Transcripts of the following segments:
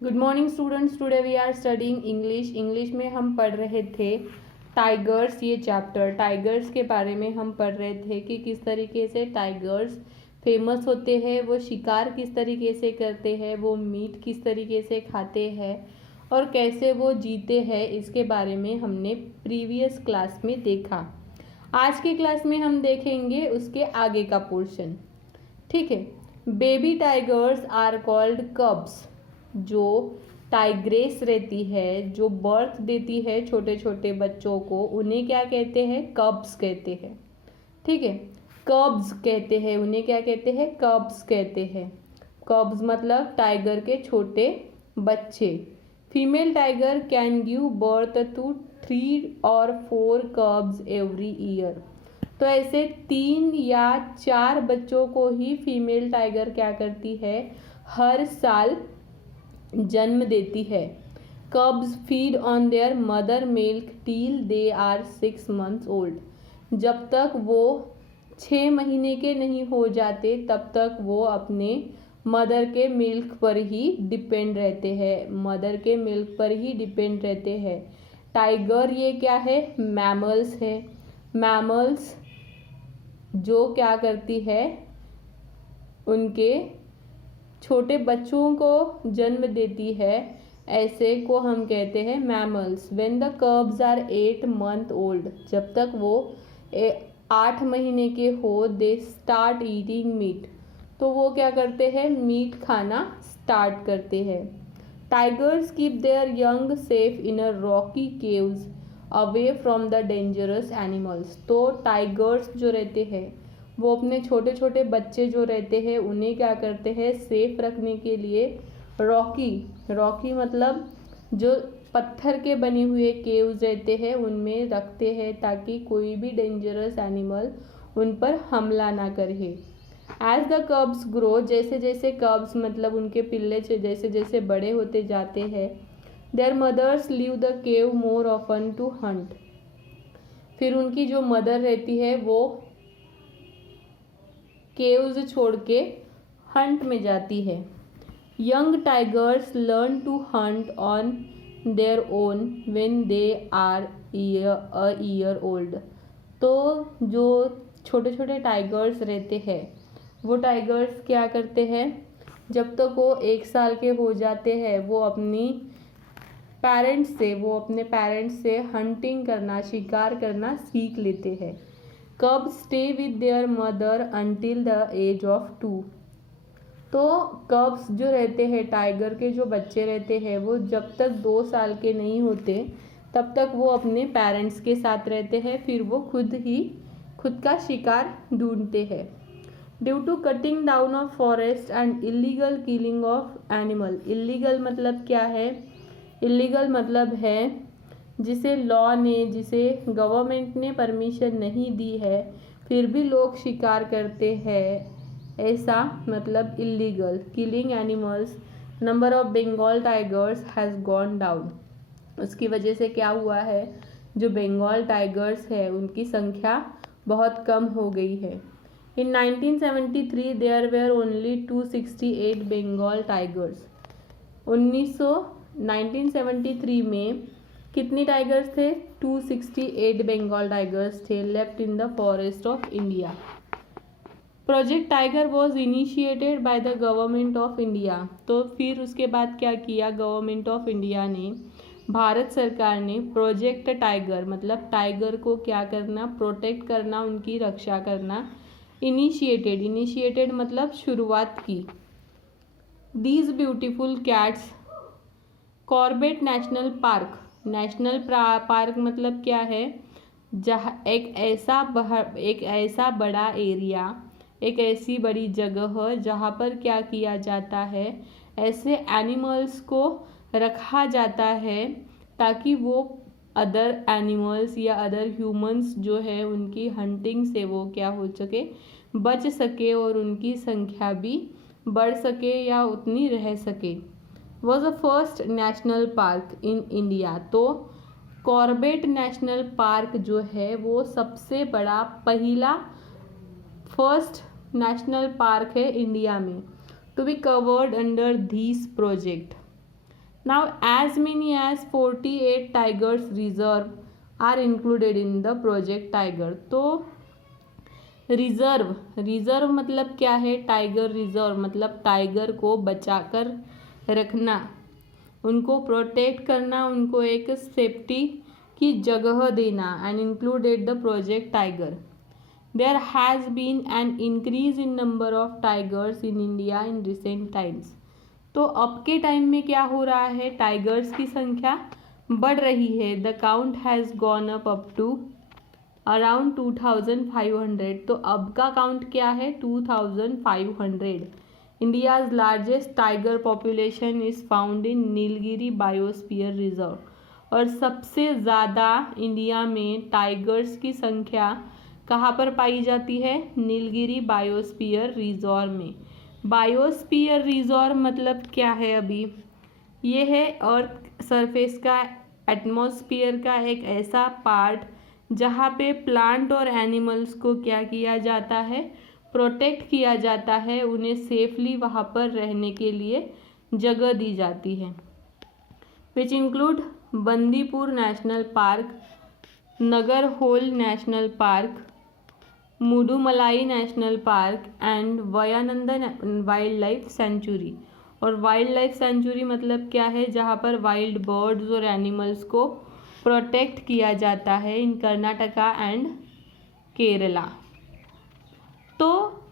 Good morning students, today we are studying English में हम पढ़ रहे थे टाइगर्स। ये चैप्टर टाइगर्स के बारे में हम पढ़ रहे थे कि किस तरीके से टाइगर्स फेमस होते हैं, वो शिकार किस तरीके से करते हैं, वो मीट किस तरीके से खाते हैं और कैसे वो जीते हैं। इसके बारे में हमने प्रीवियस क्लास में देखा। आज की क्लास में हम देखेंगे उसके आगे का पोर्शन। ठीक है। Baby tigers are called cubs. जो टाइग्रेस रहती है, जो बर्थ देती है छोटे छोटे बच्चों को, उन्हें क्या कहते हैं? कब्स कहते हैं। ठीक है, कब्स कहते हैं उन्हें। क्या कहते हैं? कब्स कहते हैं। कब्स मतलब टाइगर के छोटे बच्चे। Female tiger can give birth to 3 और 4 कब्स एवरी ईयर। तो ऐसे 3 या 4 बच्चों को ही फीमेल टाइगर क्या करती है? हर साल जन्म देती है। Cubs feed on their mother milk till they are 6 months old. जब तक वो 6 महीने के नहीं हो जाते तब तक वो अपने मदर के मिल्क पर ही डिपेंड रहते हैं। मदर के मिल्क पर ही डिपेंड रहते हैं। टाइगर ये क्या है? मैमल्स है। मैमल्स जो क्या करती है? उनके छोटे बच्चों को जन्म देती है, ऐसे को हम कहते हैं mammals. When the cubs are 8 month old, जब तक वो 8 महीने के हो, दे स्टार्ट ईटिंग मीट। तो वो क्या करते हैं? मीट खाना स्टार्ट करते हैं। Tigers keep their young safe in a Rocky caves away from the dangerous animals. तो टाइगर्स जो रहते हैं वो अपने छोटे छोटे बच्चे जो रहते हैं उन्हें क्या करते हैं? सेफ रखने के लिए रॉकी मतलब जो पत्थर के बने हुए केव्स रहते हैं उनमें रखते हैं, ताकि कोई भी डेंजरस एनिमल उन पर हमला ना करे। एज द कब्स ग्रो, जैसे जैसे कब्स मतलब उनके पिल्ले जैसे जैसे बड़े होते जाते हैं, their mothers leave the cave more often to hunt. फिर उनकी जो मदर रहती है वो केव्स छोड़ के हंट में जाती है। Young tigers learn to hunt on their own when they are a year old. तो जो छोटे छोटे टाइगर्स रहते हैं वो टाइगर्स क्या करते हैं? जब तक वो 1 साल के हो जाते हैं वो अपने पेरेंट्स से हंटिंग करना, शिकार करना सीख लेते हैं। Cubs stay with their mother until the age of 2। तो कब्स जो रहते हैं, टाइगर के जो बच्चे रहते हैं, वो जब तक 2 साल के नहीं होते तब तक वो अपने पेरेंट्स के साथ रहते हैं। फिर वो खुद का शिकार ढूंढते हैं। Due to cutting down of forest and illegal killing of animal. Illegal मतलब क्या है? इलीगल मतलब है जिसे जिसे गवर्नमेंट ने परमिशन नहीं दी है फिर भी लोग शिकार करते हैं, ऐसा मतलब illegal. Killing animals, number of Bengal tigers has gone down. उसकी वजह से क्या हुआ है? जो बंगाल टाइगर्स है उनकी संख्या बहुत कम हो गई है। In 1973 there were only 268 Bengal tigers. 1973 में कितनी टाइगर्स थे? 268 बंगाल टाइगर्स थे left in the forest of India. Project tiger was initiated by the government of India. तो फिर उसके बाद क्या किया? गवर्नमेंट ऑफ इंडिया ने, भारत सरकार ने प्रोजेक्ट टाइगर मतलब टाइगर को क्या करना? प्रोटेक्ट करना, उनकी रक्षा करना। इनिशिएटेड मतलब शुरुआत की। These beautiful cats, Corbett national park मतलब क्या है? जहाँ एक ऐसा बड़ा एरिया, एक ऐसी बड़ी जगह जहाँ पर क्या किया जाता है? ऐसे एनिमल्स को रखा जाता है ताकि वो अदर एनिमल्स या अदर ह्यूमंस जो है उनकी हंटिंग से वो क्या हो सके? बच सके और उनकी संख्या भी बढ़ सके या उतनी रह सके। Was the first national park in India. तो कॉर्बेट नेशनल पार्क जो है वो सबसे बड़ा पहला फर्स्ट नेशनल पार्क है इंडिया में। To be covered under this project. Now as many as 48 tigers reserve are included in the project tiger. तो रिजर्व मतलब क्या है? टाइगर रिजर्व मतलब टाइगर को बचाकर रखना, उनको प्रोटेक्ट करना, उनको एक सेफ्टी की जगह देना। And included the project tiger. There has been an increase in number of tigers in India in recent times. तो अब के टाइम में क्या हो रहा है? टाइगर्स की संख्या बढ़ रही है। The count has gone up to around 2500। तो अब का काउंट क्या है? 2500। India's largest tiger population is found in Nilgiri biosphere reserve. और सबसे ज़्यादा इंडिया में टाइगर्स की संख्या कहाँ पर पाई जाती है? नीलगिरी बायोस्फीयर रिजर्व में। बायोस्फीयर रिजर्व मतलब क्या है? अभी ये है अर्थ सरफेस का, एटमॉस्फेयर का एक ऐसा पार्ट जहाँ पे प्लांट और एनिमल्स को क्या किया जाता है? प्रोटेक्ट किया जाता है, उन्हें सेफली वहाँ पर रहने के लिए जगह दी जाती है। Which include Bandipur national park, Nagarhole national park, Mudumalai national park and Wayanad wildlife sanctuary. और वाइल्ड लाइफ सेंचुरी मतलब क्या है? जहाँ पर वाइल्ड बर्ड्स और एनिमल्स को प्रोटेक्ट किया जाता है इन कर्नाटका एंड केरला। तो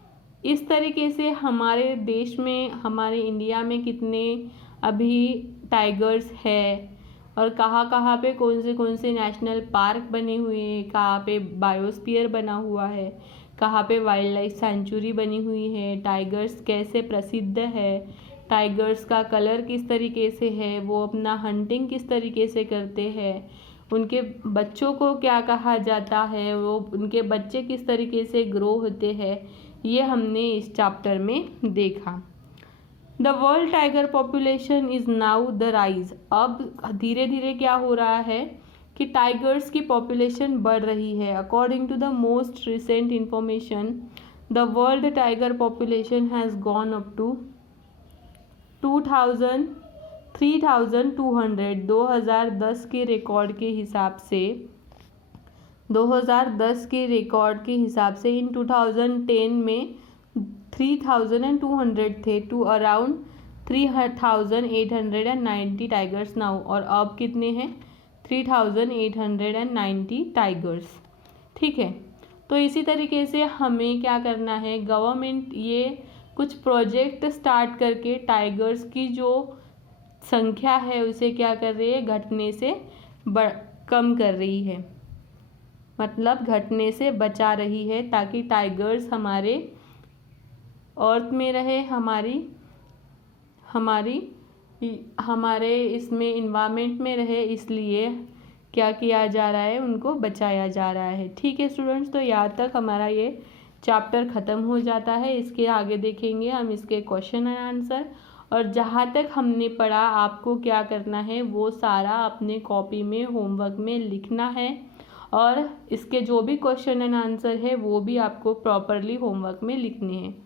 इस तरीके से हमारे देश में, हमारे इंडिया में कितने अभी टाइगर्स है और कहाँ पे कौन से नेशनल पार्क बने हुए हैं, कहाँ पे बायोस्फीयर बना हुआ है, कहाँ पे वाइल्ड लाइफ सेंचुरी बनी हुई है, टाइगर्स कैसे प्रसिद्ध है, टाइगर्स का कलर किस तरीके से है, वो अपना हंटिंग किस तरीके से करते हैं, उनके बच्चों को क्या कहा जाता है, वो उनके बच्चे किस तरीके से ग्रो होते हैं, ये हमने इस चैप्टर में देखा। The world tiger population is now the rise. अब धीरे धीरे क्या हो रहा है कि टाइगर्स की पॉपुलेशन बढ़ रही है। According to the most recent information, the world tiger population has gone up to 3200। 2010 के रिकॉर्ड के हिसाब से 2010 के रिकॉर्ड के हिसाब से इन 2010 में 3200 थे टू अराउंड 3890 टाइगर्स नाउ। और अब कितने हैं? 3890 टाइगर्स। ठीक है, तो इसी तरीके से हमें क्या करना है? गवर्नमेंट ये कुछ प्रोजेक्ट स्टार्ट करके टाइगर्स की जो संख्या है उसे क्या कर रही है? घटने से कम कर रही है, मतलब घटने से बचा रही है, ताकि टाइगर्स हमारे अर्थ में रहे, हमारे इसमें इन्वायरमेंट में रहे। इसलिए क्या किया जा रहा है? उनको बचाया जा रहा है। ठीक है स्टूडेंट्स, तो यहाँ तक हमारा ये चैप्टर ख़त्म हो जाता है। इसके आगे देखेंगे हम इसके क्वेश्चन एंड आंसर। और जहाँ तक हमने पढ़ा आपको क्या करना है, वो सारा अपने कॉपी में होमवर्क में लिखना है। और इसके जो भी क्वेश्चन एंड आंसर है वो भी आपको प्रॉपरली होमवर्क में लिखने हैं।